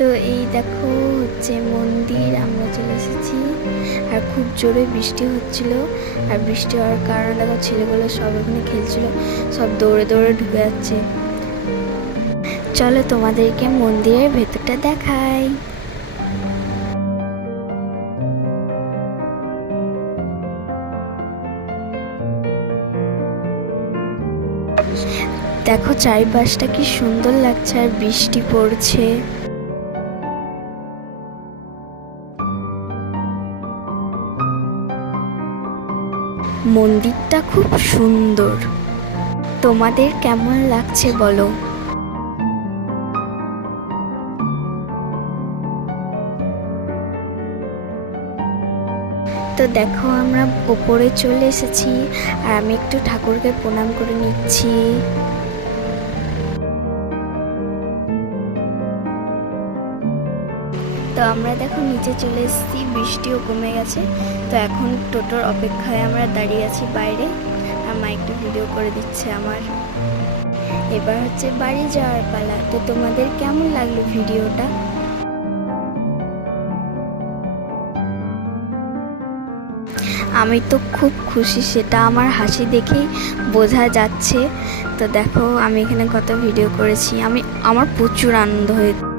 তো এই দেখো হচ্ছে মন্দির, আমরা চলে এসেছি। আর খুব জোরে বৃষ্টি হচ্ছিল, আর বৃষ্টি হওয়ার কারণে দেখো ছেলেগুলো সব এখানে খেলছিল, সব দৌড়ে দৌড়ে ঢুকে যাচ্ছে। চলো তোমাদেরকে মন্দিরের ভেতরটা দেখাই। দেখো চারিপাশটা কি সুন্দর লাগছে, আর বৃষ্টি পড়ছে। মন্দিরটা খুব সুন্দর। তোমাদের কেমন লাগছে বলো। তো দেখো আমরা ওপরে চলে এসেছি, আর আমি একটু ঠাকুরকে প্রণাম করে নিচ্ছি। তো আমরা দেখো নিচে চলে এসেছি, বৃষ্টিও কমে গেছে। তো এখন টোটোর অপেক্ষায় আমরা দাঁড়িয়ে আছি বাইরে, আর মা একটু ভিডিও করে দিচ্ছে আমার। এবার হচ্ছে বাড়ি যাওয়ার পালা। তো তোমাদের কেমন লাগলো ভিডিওটা? আমি তো খুব খুশি, সেটা আমার হাসি দেখেই বোঝা যাচ্ছে। তো দেখো আমি এখানে কত ভিডিও করেছি, আমার প্রচুর আনন্দ হয়েছে।